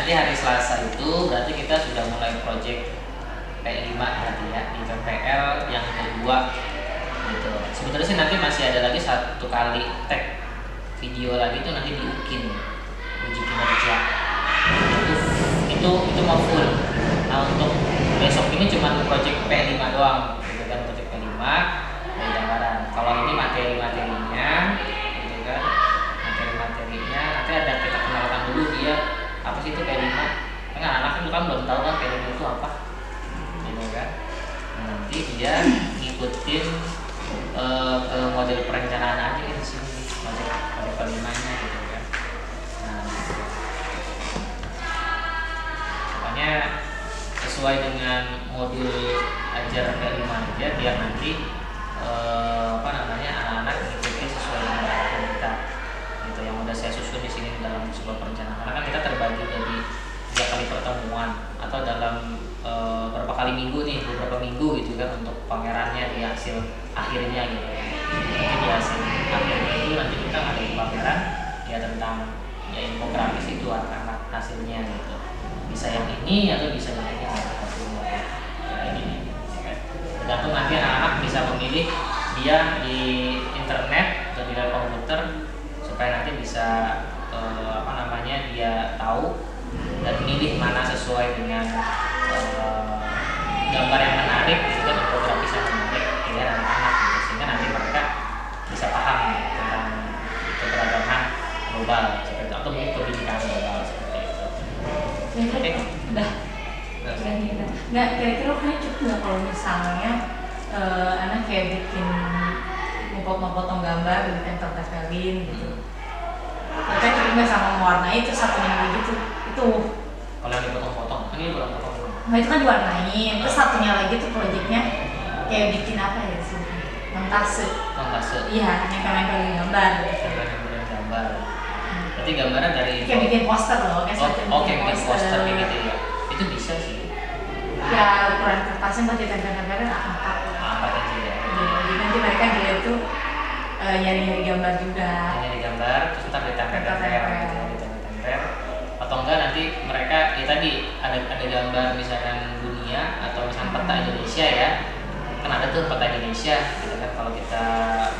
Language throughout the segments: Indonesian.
nanti hari Selasa itu berarti kita sudah mulai project P5 berarti ya di PPL yang kedua gitu. Sebenarnya sih nanti masih ada lagi satu kali tag video lagi itu nanti di UKIN uji kinerja itu mau full. Nah untuk besok ini cuma project P5 doang gitu kan, project P5 dari gambaran. Kalau ini materi-materinya gitu kan, materi-materinya nanti ada kita kenalkan dulu dia apa sih itu P5 kan, anak itu kan belum tahu kan P5 itu apa gitu kan. Nah, nanti dia ngikutin ke model perencanaan aja di sini model P5-nya gitu kan. Nah, pokoknya sesuai dengan modul ajar P5 aja biar nanti anak-anak mengikuti sesuai dengan arahan kita gitu, yang udah saya susun di sini dalam sebuah perencanaan. Karena kan kita terbagi dari 3 kali pertemuan atau dalam berapa kali minggu nih, beberapa minggu gitu kan untuk pamerannya di hasil akhirnya gitu. Jadi di hasil akhirnya itu nanti kita ngadain pameran ya tentang ya infografis itu anak-anak hasilnya gitu. Bisa yang ini atau bisa yang ini hasilnya kayak gini. Tergantung nanti anak-anak bisa memilih dia di internet atau di lab komputer supaya nanti bisa dia tahu dan milih mana sesuai dengan gambar yang menarik gitu kan, infografis yang menarik pilihan anak-anak gitu, sehingga nanti mereka bisa paham tentang keberagaman global seperti itu, atau mungkin kebijakan global seperti itu. Oke, udah. Nggak, kira-kira punya cukup nggak kalau misalnya anak kayak bikin potong gambar gitu, tempel-tempelin gitu. Kita cukup nggak sama mewarnai itu satu minggu gitu. Itu. Kalau yang dipotong-potong, ini belum potong. Nah itu kan diwarnain. Terus satunya lagi tuh proyeknya kayak bikin apa ya sih? Montase. Iya, nempel-nempelin gambar. Nempel-nempelin gambar. Berarti gambarnya dari kayak bikin poster loh, kayak bikin poster kayak gitu ya. Itu bisa sih. Ya ukuran kertasnya buat ditempel-tempelin A4. A4 aja ya. Jadi nanti mereka dia tuh nyari-nyari gambar juga. Nyari gambar, terus ntar ditempel-tempel. Atau enggak nanti mereka ya tadi ada gambar misalkan dunia atau misalkan peta Indonesia ya, kan ada tuh peta Indonesia gitu kan, kalau kita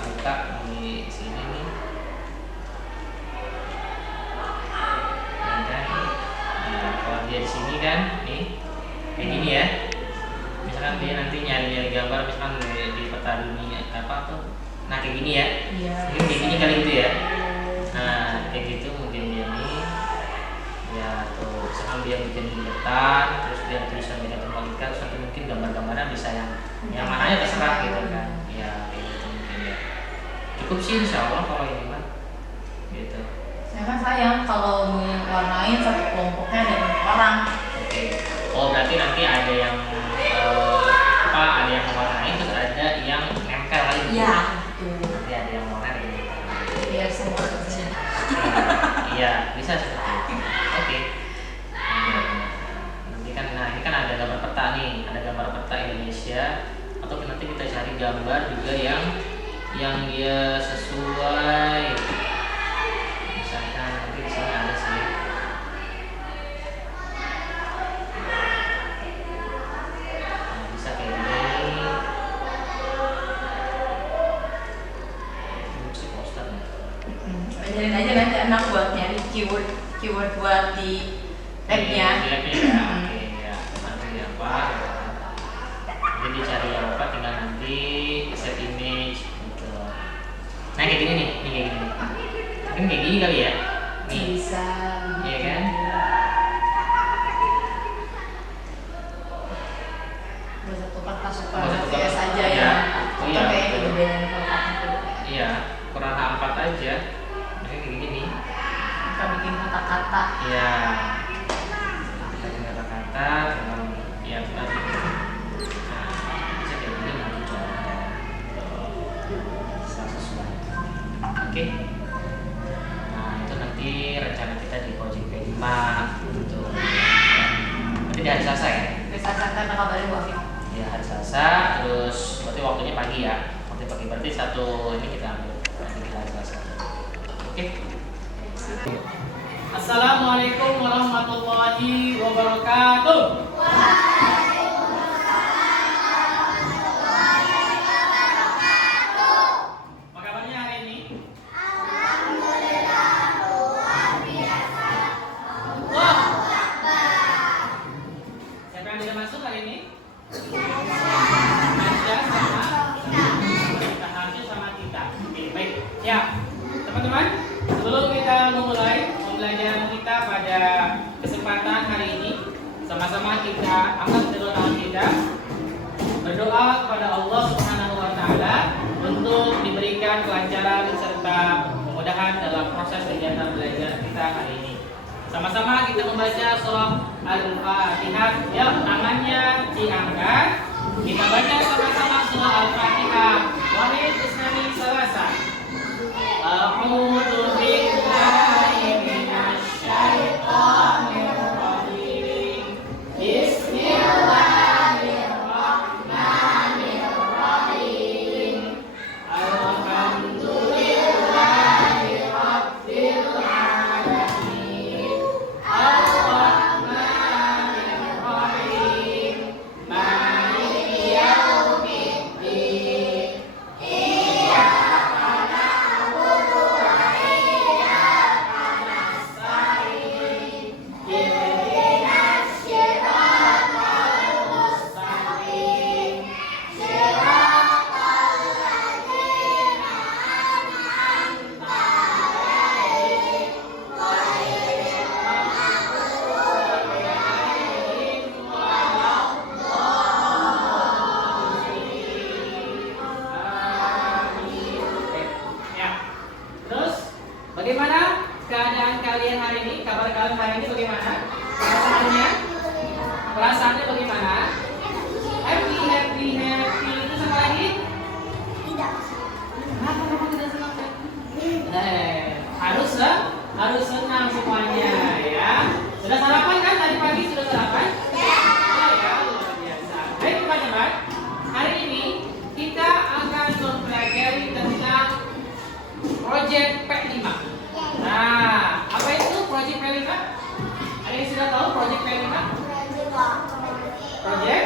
buka di sini nih kan, nah kalau dia di sini kan nih kayak gini ya, misalkan dia nanti nyari gambar misalkan di peta dunia apa tuh, nah kayak gini ya, mungkin kayak gini kali itu ya, nah kayak gitu mungkin dia nih ya, tuh misalkan dia bikin buletan terus dia tulisan dia kembalikan, terus nanti mungkin gambar-gambarnya bisa yang mananya terserah gitu kan ya, kayak gitu mungkin ya, cukup sih insya Allah kalau ini mah gitu. Ya kan sayang kalau warnain satu kelompoknya ada banyak orang. Oke. Oh berarti nanti ada yang ada yang mewarnai terus ada yang nempel lagi gitu. Iya betul. Nanti ada yang warna gitu. Biar semua bisa. Iya bisa seperti itu. Oke. Nanti kan, nah ini kan ada gambar peta nih, ada gambar peta Indonesia, atau nanti kita cari gambar juga yang dia sesuai. Misalkan nanti di sini ada sih. Nah, bisa kayak gini. Ini mesti poster nih. Ajarin aja nanti anak buat nyari keyword buat di tabnya. Oke ya, nanti apa? Jadi cari apa? Tinggal nanti set image gitu. Nah kayak gini nih, kayak gini. Mungkin kayak gini kali ya. Nih. Bisa. Iya kan? Buat satu kertas super Buat satu HVS kertas aja ya. ya. Oh, Atau iya, kayak betul. gedean kalau Iya, ukuran A4 aja. Nah, kayak gini nih. kita bikin kata-kata. Iya. Kita bikin kata-kata dengan ya tadi. Nah, bisa kayak gini mungkin caranya. Bisa sesuai. Oke. Nah, itu nanti rencana kita di Project P5 gitu. Nanti di hari Selasa ya? Bisa karena kabarin Bu Afif. Ya hari Selasa, terus berarti waktunya pagi ya. Waktu pagi berarti satu ini kita ambil. Nanti kita hari Selasa. Oke. Assalamualaikum warahmatullahi warahmatullahi wabarakatuh. Apa kabarnya hari ini? Wah. Siapa yang tidak masuk hari ini? Hanja sama kita. Hanja sama kita. Oke, baik. Siap. Teman-teman, sebelum kita memulai pembelajaran kita pada kesempatan hari ini, sama-sama kita angkat kedua tangan kita, berdoa kepada Allah Subhanahu wa taala untuk diberikan kelancaran serta kemudahan dalam proses kegiatan belajar kita hari ini. Sama-sama kita membaca surah Al-Fatihah. Ya, tangannya diangkat. Kita baca sama-sama surah Al-Fatihah. Wahid Islami Salasa. A'udzu billahi minasy syaithanir rajim. Bismillahirrahmanirrahim. Alhamdulillahi rabbil alamin. Ar-Rahmanir Rahim. Maliki yaumiddin. Iyyaka na'budu wa iyyaka nasta'in. Ihdinas siratal mustaqim. Siratal ladzina an'amta 'alaihim ghairil maghdubi 'alaihim waladdallin. Ya. Terus bagaimana keadaan kalian hari ini? Kabar kalian hari ini bagaimana? Perasaannya? Perasaannya bagaimana? Happy, happy, happy. Itu sama lagi? Kenapa tidak senang? Harus senang semuanya ya. Sudah sarapan kan tadi pagi? Sudah sarapan? Ya, luar biasa. Baik teman-teman, hari ini kita akan mempelajari tentang Project P5. Nah, apa itu Project P5? Ada yang sudah tahu Project P5? Project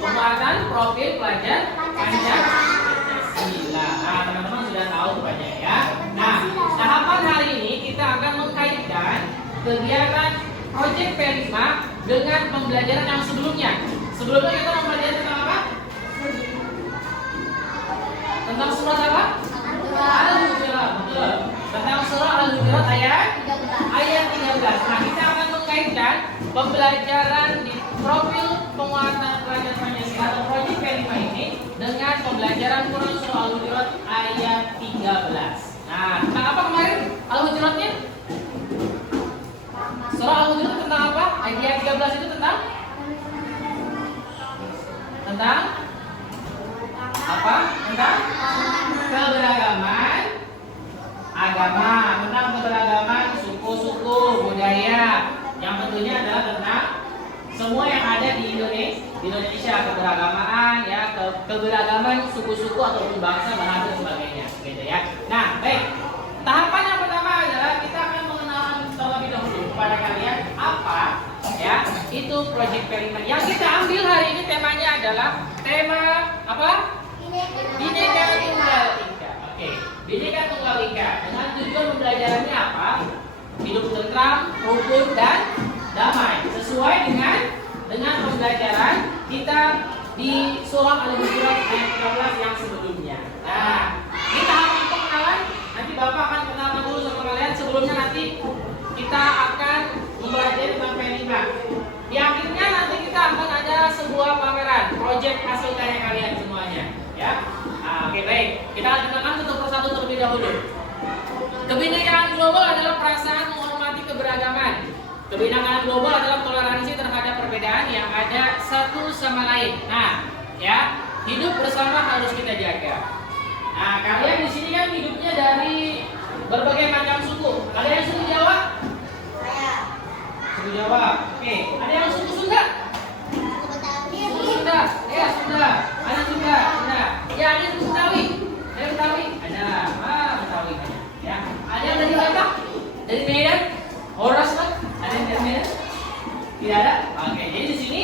Pembuatan Profil Pelajar Pancasila. Nah, teman-teman sudah tahu rupanya ya. Nah, tahapan hari ini kita akan mengkaitkan kegiatan Project P5 dengan pembelajaran yang sebelumnya. Sebelumnya kita mempelajari tentang apa? Tentang surat apa? Al-Hujurat, betul. Tentang surah Al-Hujurat ayat 13. Nah, kita akan mengkaitkan pembelajaran di profil penguatan pelajar Pancasila atau Project P5 ini dengan pembelajaran Quran surah Al-Hujurat ayat 13. Nah, tentang apa kemarin Al-Hujuratnya? Surah Al-Hujurat tentang apa? Ayat 13 itu tentang apa? Tentang keberagaman agama, tentang keberagaman suku-suku, budaya. Yang tentunya adalah tentang semua yang ada di Indonesia, keberagamaan ya, keberagaman suku-suku ataupun bangsa, bahasa dan sebagainya, gitu ya. Nah, baik. Tahapan yang pertama adalah kita akan mengenalkan terlebih dahulu kepada kalian apa ya itu Project P5. Yang kita ambil hari ini temanya adalah tema apa? Bhinneka Tunggal Ika. Oke, Bhinneka Tunggal Ika. Dengan tujuan pembelajarannya apa? Hidup tentram, rukun dan damai. Sesuai dengan pembelajaran kita di surah Al-Hujurat ayat 13 yang sebelumnya. Nah, ini tahapan pengenalan. Nanti Bapak akan kenalkan dulu sama kalian. Sebelumnya nanti kita akan mempelajari tentang P5. Di akhirnya nanti kita akan ada sebuah pameran project hasil karya kalian semuanya. Ya, oke baik. Kita akan kenalkan satu persatu terlebih dahulu. Kebinekaan global adalah perasaan menghormati keberagaman. Kebinekaan global adalah toleransi terhadap perbedaan yang ada satu sama lain. Nah, ya, hidup bersama harus kita jaga. Nah, kalian di sini kan hidupnya dari berbagai macam suku. Ada yang suku Jawa? Suku Jawa. Oke. Ada yang suku Sunda? Suku Sunda. Ya, Sunda. Ada Sunda. Sunda. Ya, ada suku Betawi. Ada Betawi. Ada. Betawi. Ya. Ada yang dari Batak? Dari Medan? Horas kan? Ada yang beda? Tidak ada? Oke, jadi di sini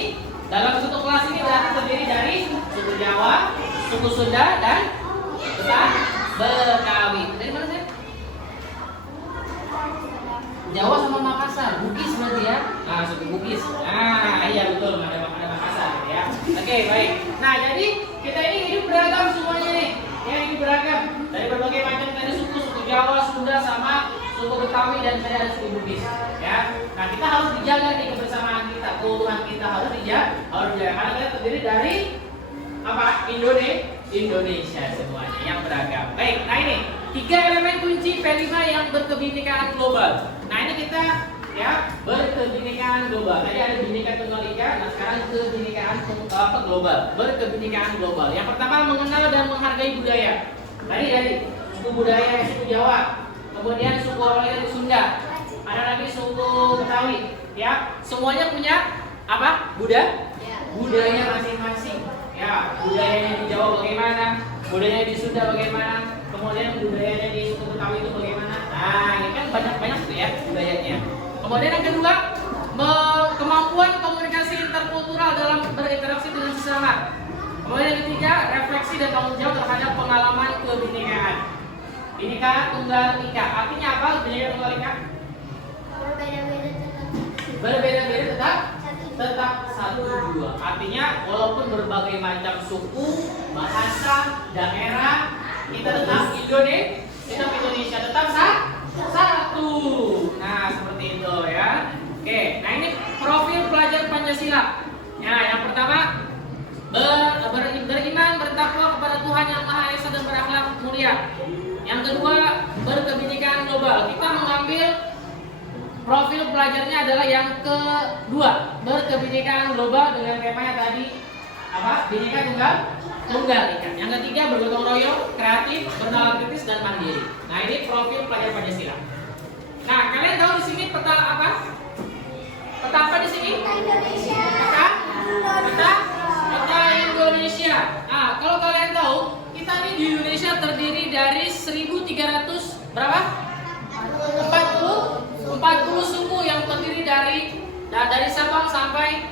dalam satu kelas ini berarti terdiri dari suku Jawa, suku Sunda, dan Betawi. Dari mana sih? Jawa sama Makassar, Bugis berarti ya. Nah, suku Bugis. Nah, iya betul, ada Makassar ya. Oke, baik. Nah, jadi kita ini hidup beragam semuanya nih. Ya, hidup beragam. Dari berbagai macam tadi suku Jawa, Sunda sama suku Betawi dan saya ada suku Bugis. Ya. Nah, kita harus dijaga nih kebersamaan kita, keutuhan kita harus dijaga. Karena kita terdiri dari apa? Indonesia semuanya yang beragam. Baik, nah ini 3 elemen kunci P5 yang berkebinekaan global. Nah ini kita ya berkebinekaan global. Tadi ada Bhinneka Tunggal Ika, nah sekarang kebinekaan global, berkebinekaan global. Yang pertama mengenal dan menghargai budaya. Tadi suku budaya suku Jawa, kemudian suku awalnya dari Sunda, ada lagi suku Betawi. Ya, semuanya punya apa? Budaya masing-masing. Ya, budayanya di Jawa bagaimana, budayanya di Sunda bagaimana, kemudian budayanya di suku Betawi itu bagaimana. Nah, ini kan banyak tuh ya budayanya. Kemudian yang kedua, kemampuan komunikasi interkultural dalam berinteraksi dengan sesama. Kemudian yang ketiga, refleksi dan tanggung jawab terhadap pengalaman kebinekaan. Bhinneka Tunggal Ika. Artinya apa? Bhinneka Tunggal Ika? Berbeda-beda tetap satu dua. Artinya walaupun berbagai macam suku, bahasa, daerah, kita tetap Indonesia, tetap satu. Nah, seperti itu ya. Oke, nah ini profil pelajar Pancasila. Ya, yang pertama beriman, bertakwa kepada Tuhan Yang Maha Esa dan berakhlak mulia. Yang kedua, berkebinekaan global. Kita mengambil profil pelajarnya adalah yang kedua, berkebinekaan global dengan temanya tadi apa? Bhinneka Tunggal Ika. Yang ketiga, bergotong royong, kreatif, bernalar kritis dan mandiri. Nah, ini profil pelajar Pancasila. Nah, kalian tahu di sini peta apa? Peta apa di sini? Peta Indonesia. Peta Indonesia. Nah, kalau kalian tahu, kita ini di Indonesia terdiri dari 1.300 berapa? 40 suku yang terdiri dari Sabang sampai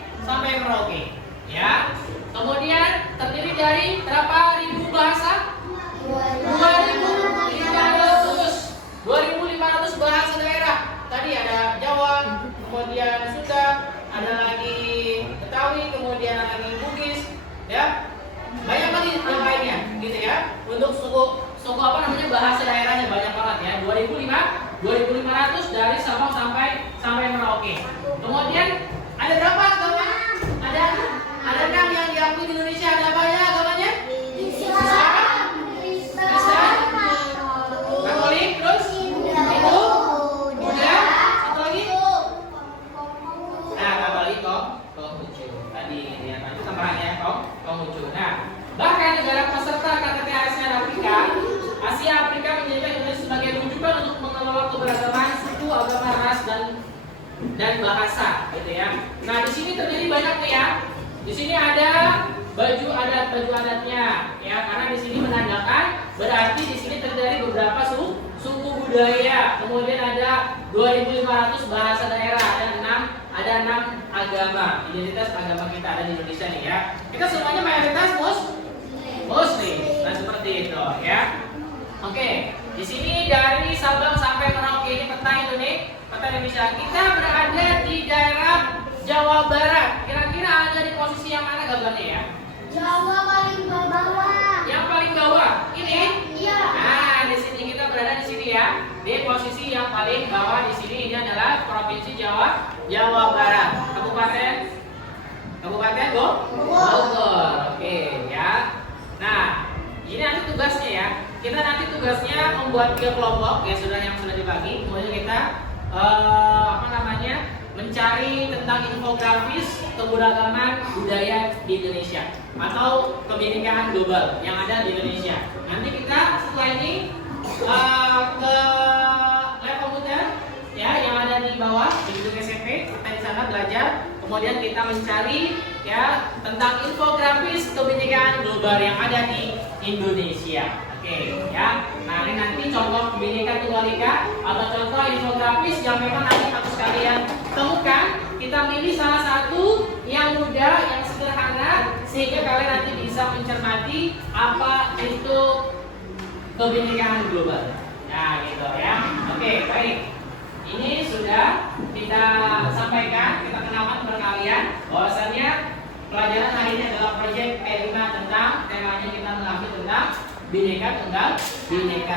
Merauke. Ya. Kemudian terdiri dari berapa ribu bahasa? 2.500 bahasa daerah. Tadi ada Jawa, kemudian Sunda, ada lagi Betawi, kemudian ada lagi Bugis, ya. Banyak lagi yang lainnya, gitu ya. Untuk suku apa namanya bahasa daerahnya banyak banget ya. 2.500 dari Sabang sampai Merauke. Kemudian ada berapa agama? Ada 6 yang diakui di Indonesia. Ada apa ya agamanya? Islam, Katolik, terus Hindu, Buddha, satu lagi? Nah, Katolik Konghucu. Tadi ya, itu tambahannya Konghucu. Nah, bahkan negara peserta KTT ASEAN Afrika, Asia Afrika menjadikan Indonesia sebagai rujukan untuk mengelola keberagaman suku, agama, ras dan bahasa, gitu ya. Nah, di sini terdiri banyak nih ya. Di sini ada baju adatnya, ya, karena di sini menandakan berarti di sini terdiri beberapa suku budaya. Kemudian ada 2.500 bahasa daerah, ada 6 agama. Identitas agama kita ada di Indonesia nih ya. Kita semuanya mayoritas Muslim. Nah, seperti itu ya. Oke, di sini dari Sabang sampai Merauke ini peta Indonesia. Kita berada di daerah Jawa Barat. Kira-kira ada di posisi yang mana gambarnya ya? Jawa paling bawah. Yang paling bawah. Ini? Iya. Nah, di sini kita berada di sini ya. Di posisi yang paling bawah di sini ini adalah Provinsi Jawa Barat. Kabupaten Bogor. Oke, ya. Nah, ini nanti tugasnya ya. Kita nanti tugasnya membuat 3 kelompok ya, yang sudah dibagi. Kemudian kita mencari tentang infografis keberagaman budaya di Indonesia atau kebinekaan global yang ada di Indonesia. Nanti kita setelah ini ke lab komputer ya yang ada di bawah di gedung SMP. Kita di sana belajar. Kemudian kita mencari ya tentang infografis kebinekaan global yang ada di Indonesia. Oke, ya. Nah, ini nanti contoh Bhinneka Tunggal Ika atau contoh infografis yang memang nanti harus kalian temukan sehingga kalian nanti bisa mencermati apa itu kebinekaan global. Nah, gitu ya. Oke, baik. Ini sudah kita sampaikan, kita kenalkan kepada kalian bahwasannya pelajaran hari ini adalah proyek P5 tentang temanya kita mengambil tentang Bhinneka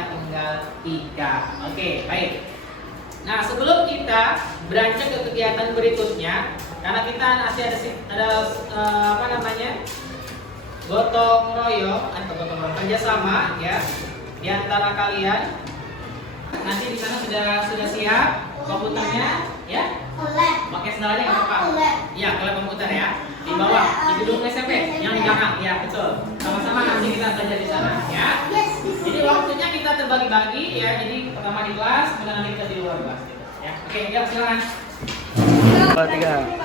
Tunggal Ika. Oke, baik. Nah, sebelum kita beranjak ke kegiatan berikutnya, karena kita masih ada gotong royong atau gotong royong kerjasama ya di antara kalian. Nanti di sana sudah siap komputernya ya. Pakai sendalnya nggak apa-apa. Iya, kalau komputer ya di bawah di gedung SMP yang di belakang ya, betul. Sama-sama nanti kita belajar di sana ya. Jadi waktunya kita terbagi-bagi ya. Jadi pertama di kelas, kemudian nanti kita di luar kelas gitu, ya. Oke, ya silakan. 3.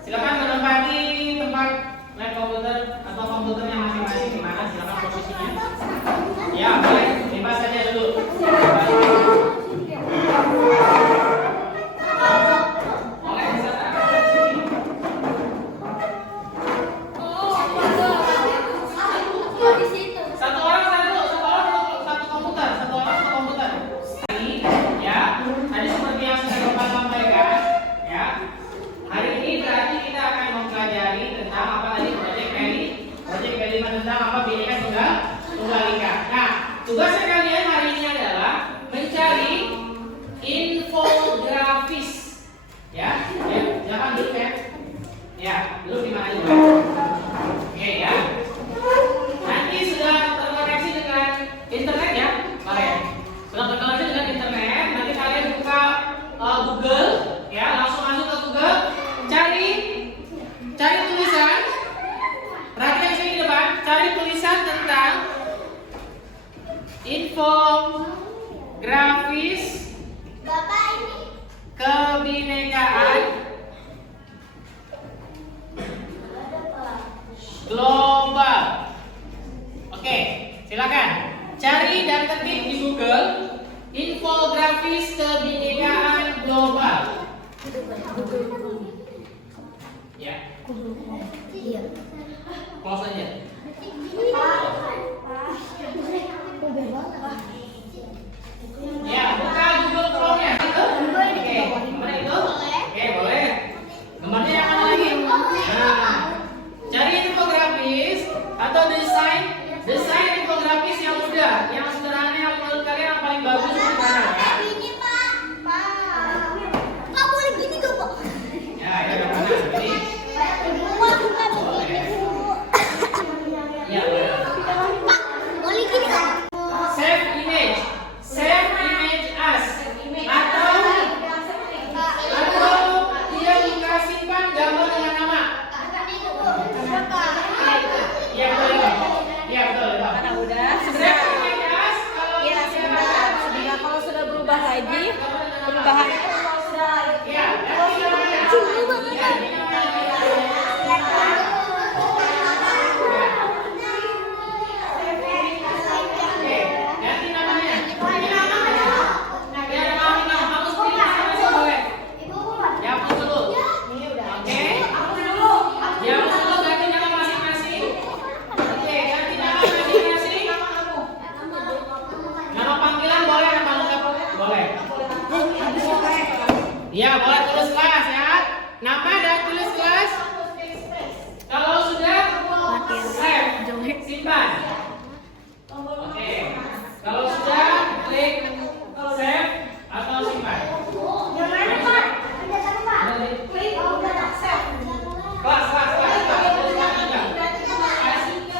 Silakan menempati tempat lab komputer atau komputernya masing-masing di mana, silakan posisinya. Ya, boleh bebas saja dulu. Boleh bisa satu orang satu komputer, satu orang satu komputer. Ya, tadi seperti yang sudah Bapak sampaikan, ya. Hari ini berarti kita akan mempelajari tentang apa tadi proyek P5 tentang apa Bhinneka Tunggal Ika. Nah, tugasnya kalian hari ini adalah mencari infografis. Ya, jangan dulu ya. Ya, dulu di mana juga. Oke ya. Nanti sudah terkoneksi dengan internet ya, kalian. Sudah terkoneksi dengan internet, nanti kalian buka Google ya, langsung masuk ke Google. Cari tulisan. Perhatikan sini di depan. Cari tulisan tentang infografis kebinekaan global. Oke, silakan. Cari dan ketik di Google infografis kebinekaan global. Ya. Close aja. Ya, buka Google Chrome-nya. Oke, gimana itu? Oke, boleh. Gambarnya yang mana lagi? Nah, cari infografis atau desain infografis yang mudah, yang sederhana, yang menurut kalian yang paling bagus di mana ya? Ya, yang mana? Ini. Ya, save image as atau dia buka simpan gambar dengan nama. Ya betul. Ya betul. Karena udah Save image as kalau ya sebentar. Nah, kalau sudah berubah lagi, perubahannya kalau sudah ya, ganti namanya. Ganti namanya. Ganti namanya. Biar nama hapus dulu sama boleh. Ya hapus dulu. Oke. Ya hapus dulu, ganti nama masing-masing. Oke, ganti nama masing-masing. Nama panggilan boleh, nama lengkap boleh. Iya, boleh tulis kelas ya. Nama dan tulis kelas. Kalau sudah save, simpan. Oke. Kalau sudah klik save atau simpan. Kelas.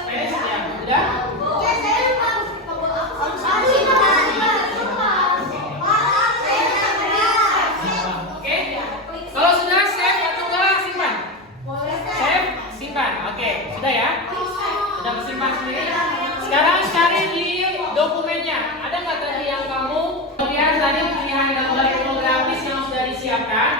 Space ya. Udah? Oke. Kalau sudah save atau enggak simpan? Save, simpan. Oke, sudah ya? Sudah kesimpan sendiri. Sekarang cari di dokumennya. Ada nggak tadi yang kamu lihat tadi pilihan gambar infografis yang sudah disiapkan?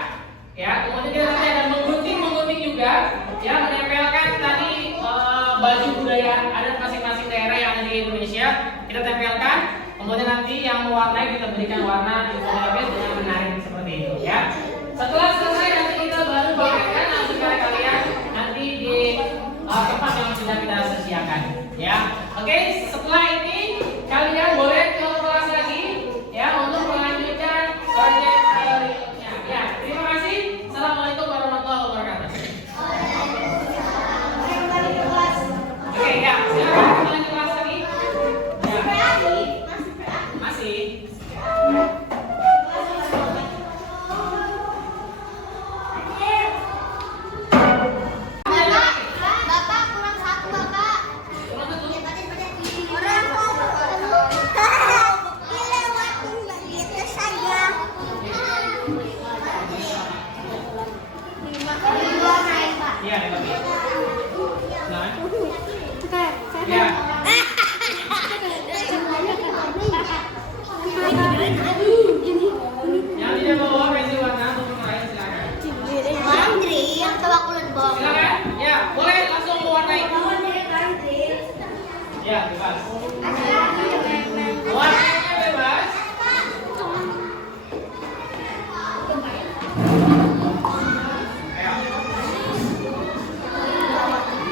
Kemudian nanti yang mewarnai kita berikan warna infografis dengan menarik seperti itu ya. Setelah selesai nanti kita baru pakaikan langsung kalian nanti di tempat yang sudah kita sediakan ya. Oke, setelah ini kalian boleh keluar kelas lagi ya untuk melanjutkan proyek berikutnya ya. Terima kasih. Assalamualaikum warahmatullahi wabarakatuh. Oke ya, silakan kalian kelas lagi. Ya. Masih. Bapak kurang satu, Bapak. Kurang satu. Dilewatin begitu saja. Diwarnai, Pak. Iya, lagi. Ya. Yang tidak bawa pensil warna untuk lain silakan. Andri, yang coba kulit bawah. Silakan. Ya, boleh langsung mewarnai. Ya, bebas. Warnanya bebas.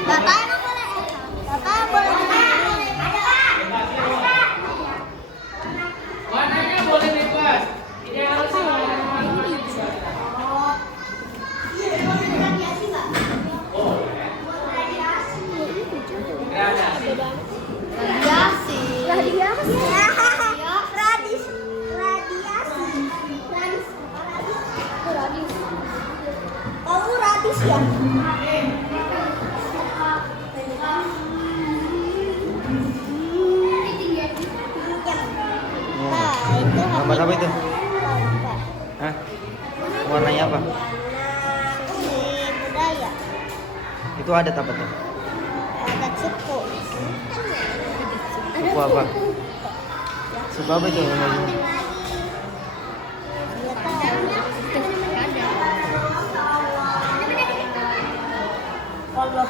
Bapak emang boleh? Bapak boleh? Warnanya boleh bebas. Tidak harus sama warna juga. Oh, gradasi. Radiasi. Radiasi. Radis. Radiasi. Radis. Radis. Kamu radis ya? Gambar apa itu? Hah? Warnanya apa? Budaya. Itu adat apa tuh? Adat suku. Suku apa? Suku apa itu? Allah.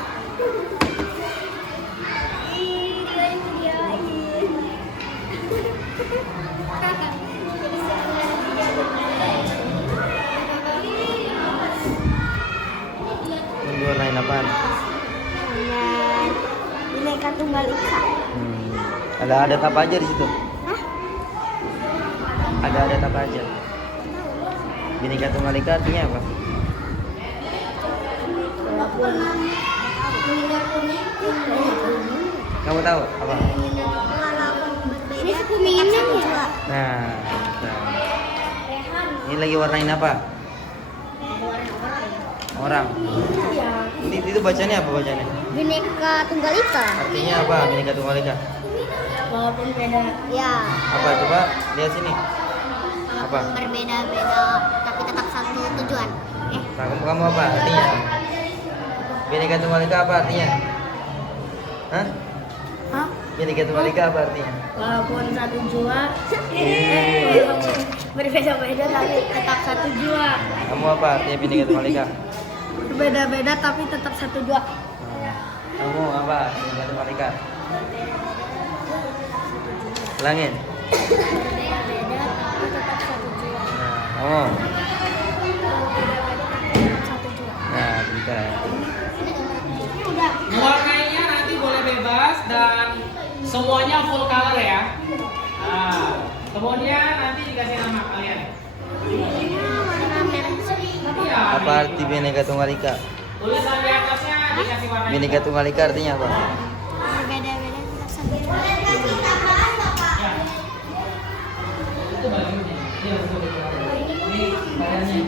Ini warnain apaan? Bineka Tunggal Ika. Ada adat apa aja di situ? Hah? Ada adat apa aja? Bineka Tunggal Ika artinya apa? Kamu tahu apa? Ini suku Minang ya? Nah. Ini lagi warnain apa? Orang. Itu bacanya apa bacanya? Bineka Tunggal Ika. Artinya apa? Bineka Tunggal Ika. Walaupun beda. Ya. Apa? Coba lihat sini. Apa? Berbeda-beda tapi tetap satu tujuan. Nah, kamu apa artinya? Bineka Tunggal Ika apa artinya? Hah? Hah? Bineka Tunggal Ika apa artinya? Walaupun satu jua. Eh. Berbeda-beda tapi tetap satu jua. Kamu apa artinya Bineka Tunggal Ika? Berbeda-beda tapi tetap satu jua. Nah, kamu apa Bineka Tunggal Ika? Ulangin. Berbeda-beda tapi tetap satu jua. Nah, kamu. Satu jua. Nah, bentar. Warnanya nanti boleh bebas dan semuanya full color ya. Nah, kemudian nanti dikasih nama kalian. Iya. Apa arti Bineka Tunggal Ika? Tulisan di atasnya dikasih warna. Bineka Tunggal Ika artinya apa? Berbeda-beda tetap satu jua. Ya. Itu bajunya. Iya betul betul. Ini badannya.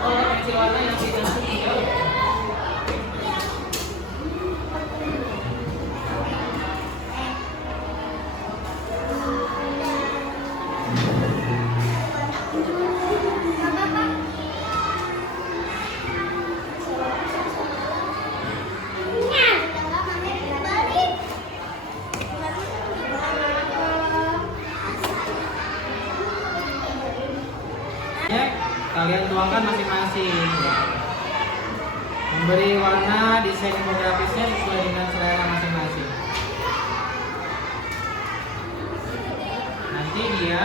Oh, pensil warna yang tidak hijau. Ya, kalian tuangkan masing-masing. Memberi warna desain infografisnya sesuai dengan selera masing-masing. Nanti dia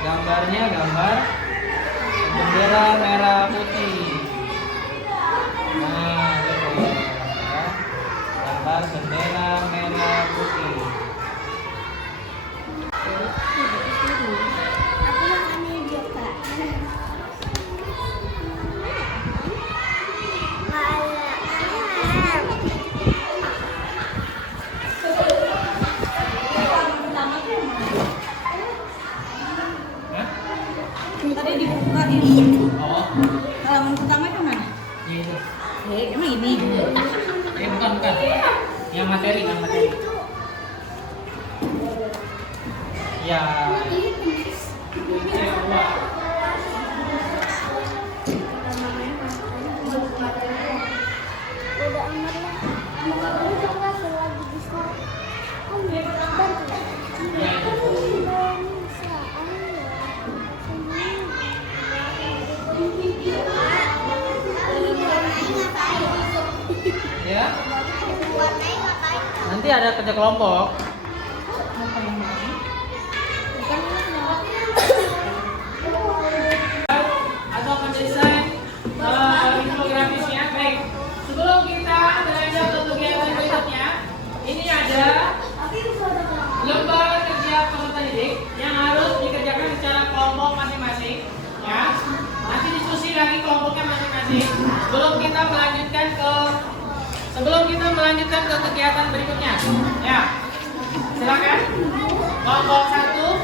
gambarnya gambar bendera merah putih. Nah, betul ya. Gambar bendera merah putih. Aku makannya dia Kak. Tadi dibuka ini. Oh, Halaman pertama itu mana? ini. Emang ini. Bukan. Yang materi. Ya. Itu yang kedua. Udah amat lah. Mau coba selagi bisa. Bantu. Ya, itu. Indonesia. Ya. Nanti ada kerja kelompok. Atau mendesain infografisnya. Baik. Sebelum kita beranjak ke kegiatan berikutnya, ini ada lembar kerja peserta didik yang harus dikerjakan secara kelompok masing-masing. Ya. Nanti diskusi lagi kelompoknya masing-masing. Sebelum kita melanjutkan ke kegiatan berikutnya. Ya. Silakan. Kelompok 1,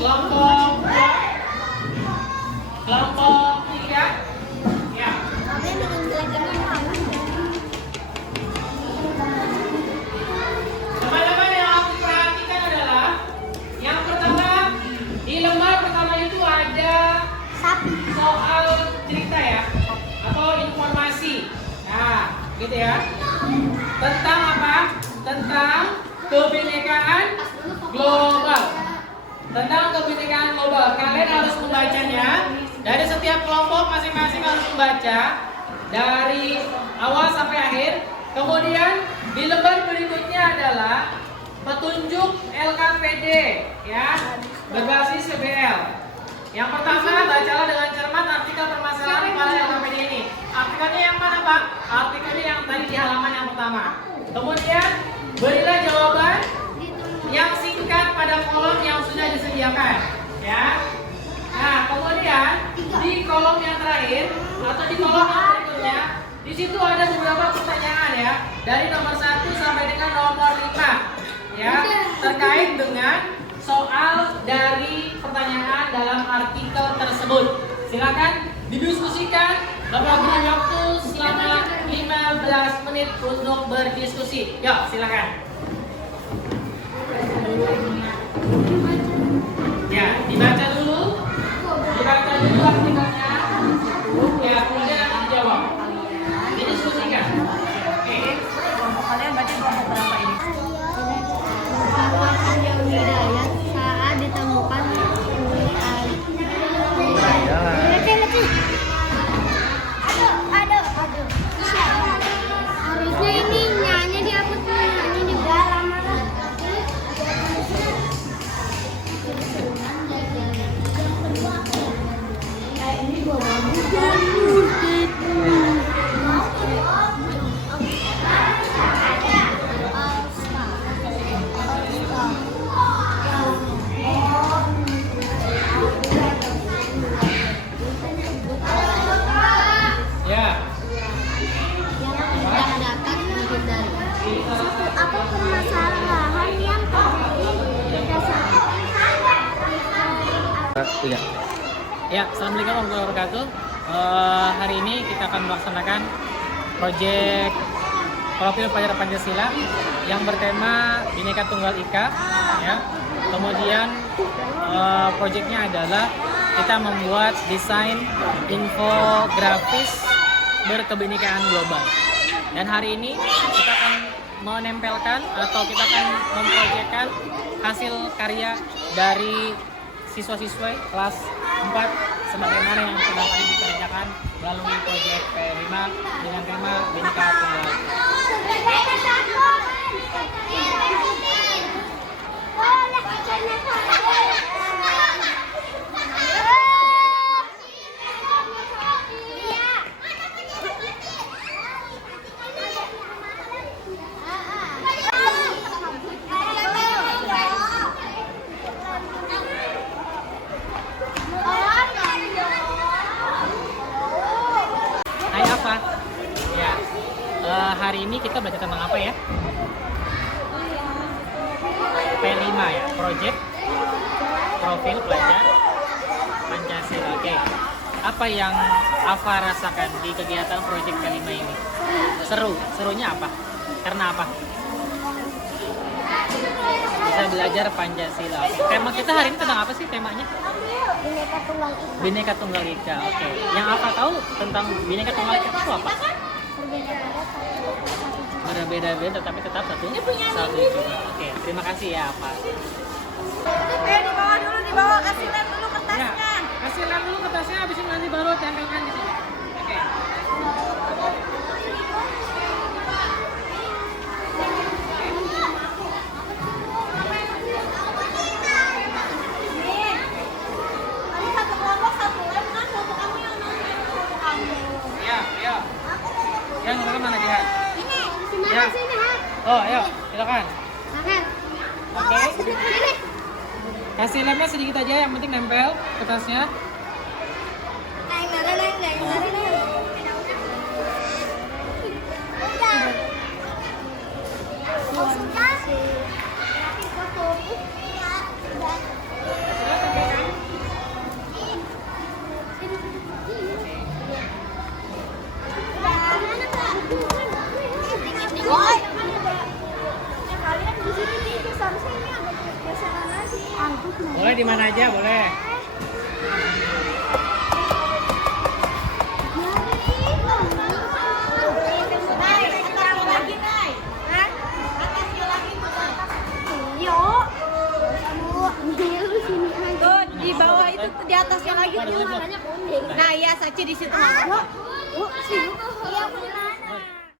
kelompok 2, kelompok 3. Ya. Teman-teman yang harus perhatikan adalah yang pertama di lembar pertama itu ada soal cerita ya atau informasi. Nah, gitu ya. Tentang apa? Tentang kebinekaan global. Tentang kebinekaan global. Kalian harus membacanya. Dari setiap kelompok masing-masing harus membaca dari awal sampai akhir. Kemudian di lembar berikutnya adalah petunjuk LKPD ya, berbasis PBL. Yang pertama, bacalah dengan cermat artikel permasalahan pada LKPD ini. Artikelnya yang mana, Pak? Artikelnya yang tadi di halaman yang pertama. Kemudian berilah jawaban yang singkat pada kolom yang sudah disediakan ya. Nah, kemudian di kolom yang terakhir atau di kolom yang berikutnya, di situ ada beberapa pertanyaan ya, dari nomor 1 sampai dengan nomor 5 ya, terkait dengan soal dari pertanyaan dalam artikel tersebut. Silakan didiskusikan. Bapak beri waktu selama 15 menit untuk berdiskusi. Yuk, silakan. Ya, dibaca dulu. Dibaca dulu artikelnya. Ya, kemudian nanti dijawab. Didiskusikan. Oke. Kelompok kalian berarti kelompok berapa ini? Kawasan yang hidayat saat ditemukan tulisan. Aduh. Harusnya ini nyanyi dihapus dulu, nyanyi juga lama lah. Ini gua bagus. Ya. Yang tidak dapat dihindari. Satu, apa permasalahan yang didasarkan? Ya, assalamualaikum warahmatullahi wabarakatuh. Hari ini kita akan melaksanakan proyek profil pelajar Pancasila yang bertema Bhinneka Tunggal Ika. Ya, kemudian proyeknya adalah kita membuat desain infografis berkebinekaan global. Dan hari ini kita akan menempelkan atau kita akan memproyekkan hasil karya dari siswa-siswa kelas 4 sebagaimana yang sudah tadi dikerjakan melalui proyek P5 dengan tema Bhinneka Tunggal Ika. Hai apa? Ya, hari ini kita belajar tentang apa ya? P5 ya, Project Profil Pelajar Pancasila. Oke, apa yang Alfa rasakan di kegiatan Project P5 ini? Serunya apa? Karena apa? Bisa belajar Pancasila. Tema kita hari ini tentang apa sih temanya? Bhinneka Tunggal Ika. Bhinneka Tunggal Ika. Oke. Yang apa tahu tentang Bhinneka Tunggal Ika itu apa? Berbeda-beda tapi tetap satu juga. Oke, terima kasih ya Pak. Dibawa dulu, dibawa kasih lem dulu kertasnya. Ya, kasih lem dulu kertasnya, habis itu nanti baru tempelkan di sini. Oke. Ada satu kelompok satu lem kan kelompok kamu yang nonton kelompok kamu. Ya, ayo. Yang nomor mana dia? Ini, sini Ya. sini ha. Oh, ayo, silakan. Makan. Oke. Ini. Kasih lemnya sedikit aja, yang penting nempel kertasnya. Naik, naik. Udah. Sudah. Kalian di sini nih, seharusnya ini ada geseran lagi. Boleh di mana aja, boleh. Tuh, di bawah itu tuh, di atasnya lagi tuh warnanya kuning. Nah, iya Saci di situ. Iya benar.